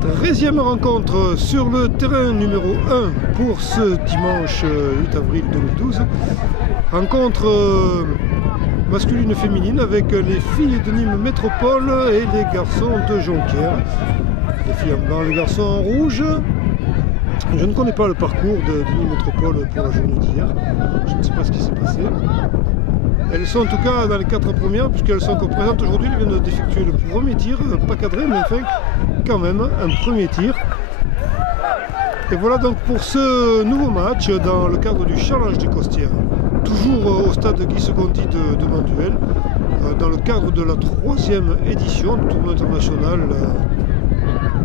13e rencontre sur le terrain numéro 1 pour ce dimanche 8 avril 2012. Rencontre masculine et féminine avec les filles de Nîmes Métropole et les garçons de Jonquière. Les filles en blanc, les garçons en rouge. Je ne connais pas le parcours de Nîmes Métropole pour la journée d'hier. Je ne sais pas ce qui s'est passé. Elles sont en tout cas dans les 4 premières puisqu'elles sont présentes aujourd'hui. Elles viennent d'effectuer le premier tir, pas cadré mais enfin quand même un premier tir. Et voilà donc pour ce nouveau match dans le cadre du Challenge des Costières. Toujours au stade Guy Secondy de Manduel, dans le cadre de la 3e édition du tournoi international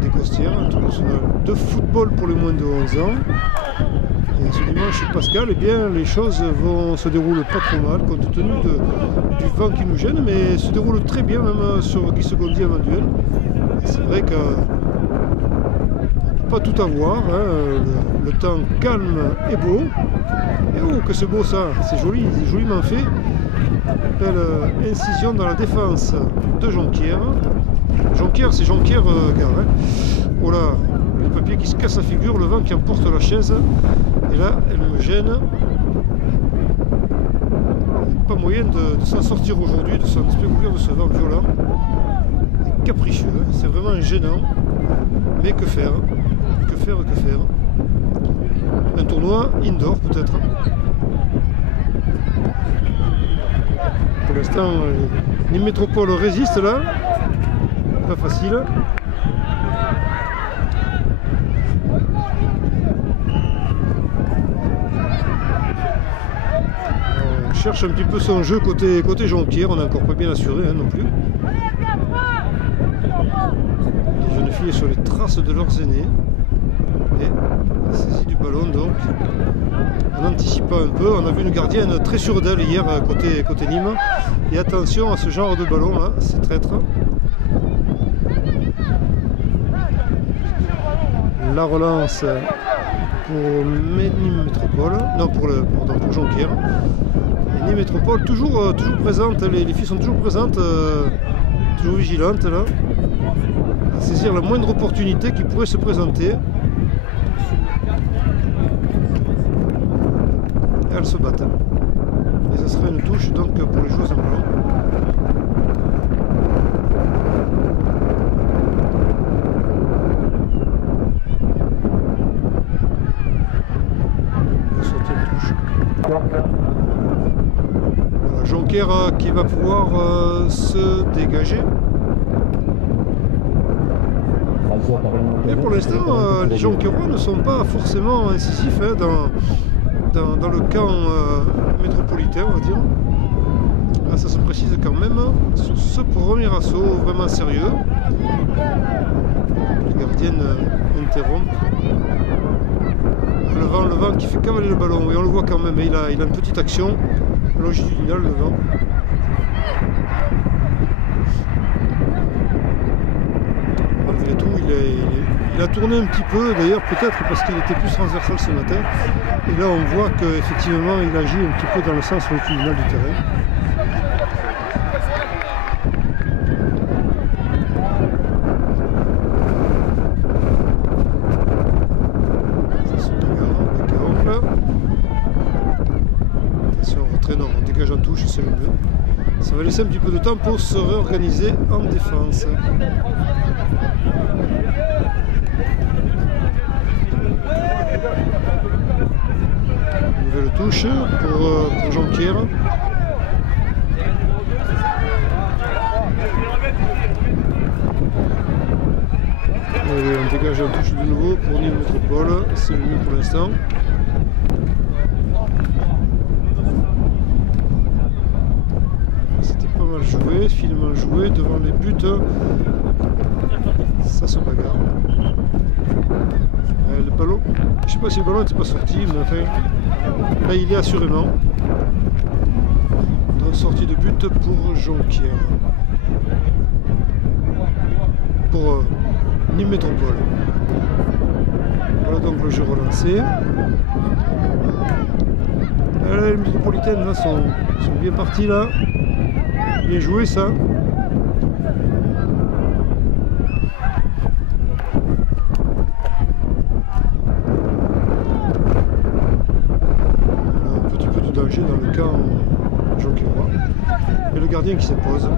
des Costières, un tournoi national de football pour les moins de 11 ans. Et ce dimanche Pascal, eh bien, les choses se déroulent pas trop mal compte tenu du vent qui nous gêne, mais se déroulent très bien même sur Guy Secondy à Manduel. C'est vrai que pas tout avoir, hein. Le temps calme et beau. Et oh que c'est beau ça, c'est joli, c'est joliment fait. Belle incision dans la défense de Jonquière. Jonquière c'est Jonquière gare. Hein. Voilà, le papier qui se casse la figure, le vent qui emporte la chaise. Et là, elle me gêne. Pas moyen de s'en sortir aujourd'hui, de s'en découvrir de ce vent violent. Et capricieux, hein. C'est vraiment gênant. Mais que faire? Que faire? Que faire? Un tournoi indoor peut-être. Pour l'instant, Nîmes Métropole résiste là. Pas facile. On cherche un petit peu son jeu côté Jonquière. On n'est encore pas bien assuré hein, non plus. Les jeunes filles sur les traces de leurs aînés. Et la saisie du ballon donc. En anticipant un peu, on a vu une gardienne très sûre d'elle hier côté Nîmes. Et attention à ce genre de ballon là, c'est traître. La relance pour Nîmes Métropole, non pour Jonquière. Et Nîmes Métropole toujours présente, les filles sont toujours présentes, toujours vigilantes là, à saisir la moindre opportunité qui pourrait se présenter. Et elles se battent. Et ça sera une touche donc pour les joueuses en blanc. Voilà, Jonquière qui va pouvoir se dégager. Mais pour l'instant, les Jonquiérois ne sont pas forcément incisifs hein, dans le camp métropolitain, on va dire. Là, ça se précise quand même sur ce premier assaut vraiment sérieux. Les gardiennes interrompent. Le vent qui fait cavaler le ballon, et on le voit quand même, il a une petite action longitudinale le vent. Malgré tout, il a tourné un petit peu, d'ailleurs peut-être parce qu'il était plus transversal ce matin. Et là on voit qu'effectivement il agit un petit peu dans le sens longitudinal du terrain. On dégage en touche, c'est le mieux. Ça va laisser un petit peu de temps pour se réorganiser en défense. Nouvelle touche pour Jonquière. Et on dégage en touche de nouveau pour Nîmes Métropole, c'est le mieux pour l'instant. Joué, finement joué devant les buts, ça se bagarre. Le ballon, je sais pas si le ballon n'était pas sorti, mais enfin, là il est assurément. Donc sortie de but pour Jonquière. Pour Nîmes Métropole. Voilà donc le jeu relancé. Les métropolitaines là, sont bien parties là. Bien joué ça. danger dans le camp jonquiérois. Et le gardien qui s'impose.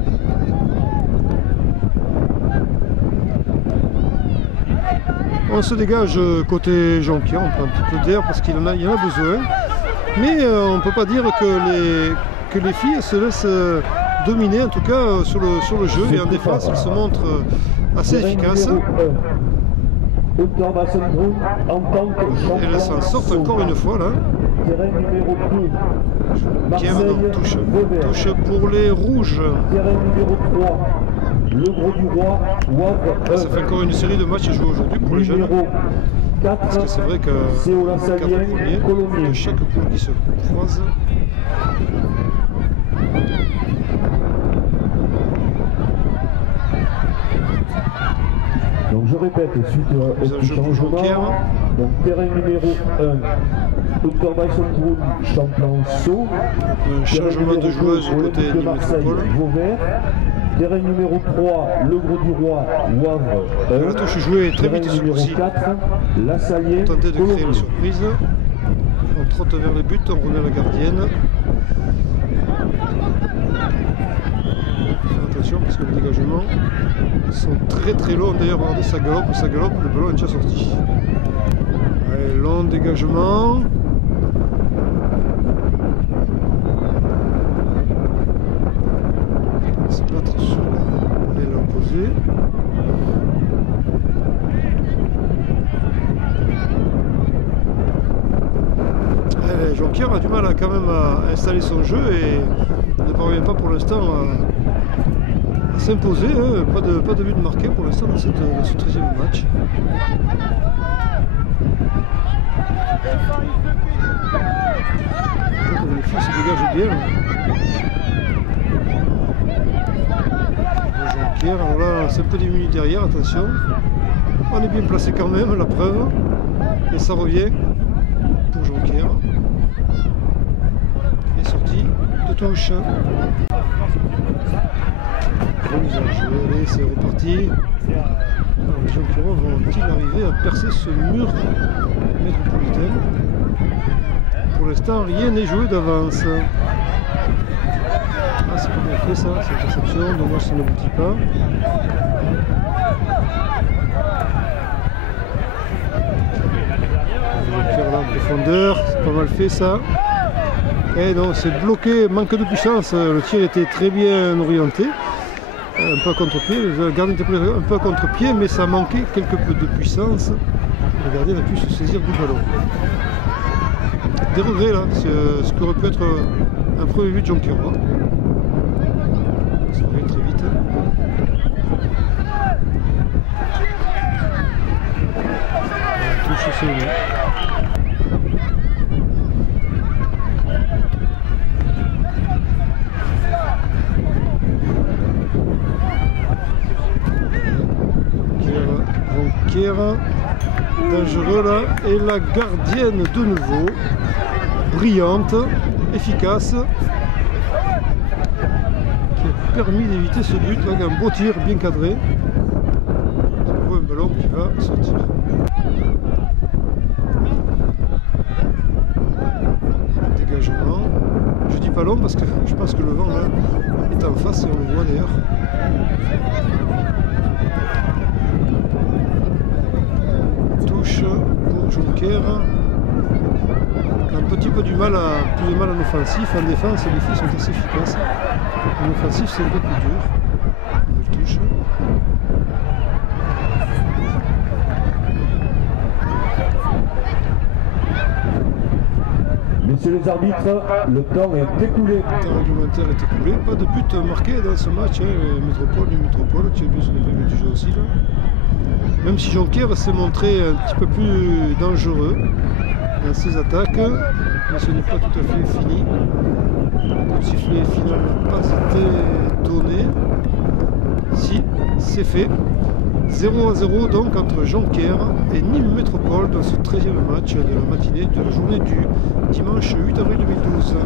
On se dégage côté Jonquière, on prend un petit peu d'air parce qu'il en a besoin. Mais on ne peut pas dire que les filles se laissent dominer, en tout cas sur le jeu. Et en défense, elles se montrent assez efficaces. Elles s'en sortent encore une fois là. Terrain numéro 2. Qui aime donc touche. Touche pour les rouges. Terrain numéro 3. Le Gros du Roi, Wavre. Ça fait encore une série de matchs à jouer aujourd'hui pour les jeunes. 4, parce que c'est vrai que les 4 premiers de chaque poule qui se croise. Donc je répète, suite au petit changement, donc terrain numéro 1, Unterweissenbrunn, Champlain-Saut, un changement de joueuse du côté de Marseille, Vauvert, terrain numéro 3, Le Gros du Roi, Wavre, la touche jouée très vite sur numéro 4, La Salière, on tentait de créer une surprise, on trotte vers les buts, on remet la gardienne. Attention parce que les dégagements sont très longs, d'ailleurs regardez ça galope, le ballon est déjà sorti. Allez, long dégagement. On va se battre sur l'aile opposée. Jonquière a du mal quand même à installer son jeu et ne parvient pas pour l'instant à s'imposer. Hein. Pas de but marqué pour l'instant dans ce 13e match. Les filles se dégagent bien. Jonquière, alors là c'est un peu diminué derrière, attention. On est bien placé quand même, la preuve. Et ça revient pour Jonquière. Et sortie de touche. Allez, c'est reparti. Alors, les Jonquiérois vont-ils arriver à percer ce mur métropolitain? Pour l'instant, rien n'est joué d'avance. Ah, c'est pas bien fait ça, c'est une réception, dommage ça n'aboutit pas. Jonquière là en profondeur, c'est pas mal fait ça. Et non, c'est bloqué, manque de puissance, le tir était très bien orienté. Un peu à contre-pied, le gardien était un peu à contre-pied, mais ça manquait quelque peu de puissance. Le gardien a pu se saisir du ballon. Des regrets là, ce qui aurait pu être un premier but de Jonquiérois. Ça revient très vite. Touche c'est une. Dangereux là, et la gardienne de nouveau, brillante, efficace, qui a permis d'éviter ce but là, un beau tir bien cadré. On voit un ballon qui va sortir. Dégagement. Je dis pas long parce que je pense que le vent là est en face et on le voit d'ailleurs. Pour Jonquière, un petit peu plus de mal en offensif. En défense, les filles sont assez efficaces. En offensif, c'est un peu plus dur. Nouvelle touche. Messieurs les arbitres, le temps est écoulé. Le temps réglementaire est écoulé. Pas de but marqué dans ce match. Métropole, tu as vu sur les règles du jeu aussi là. Même si Jonquière s'est montré un petit peu plus dangereux dans ses attaques, mais ce n'est pas tout à fait fini. Le sifflet final n'a pas été donné. Si, c'est fait. 0-0 donc entre Jonquière et Nîmes Métropole dans ce 13e match de la matinée de la journée du dimanche 8 avril 2012.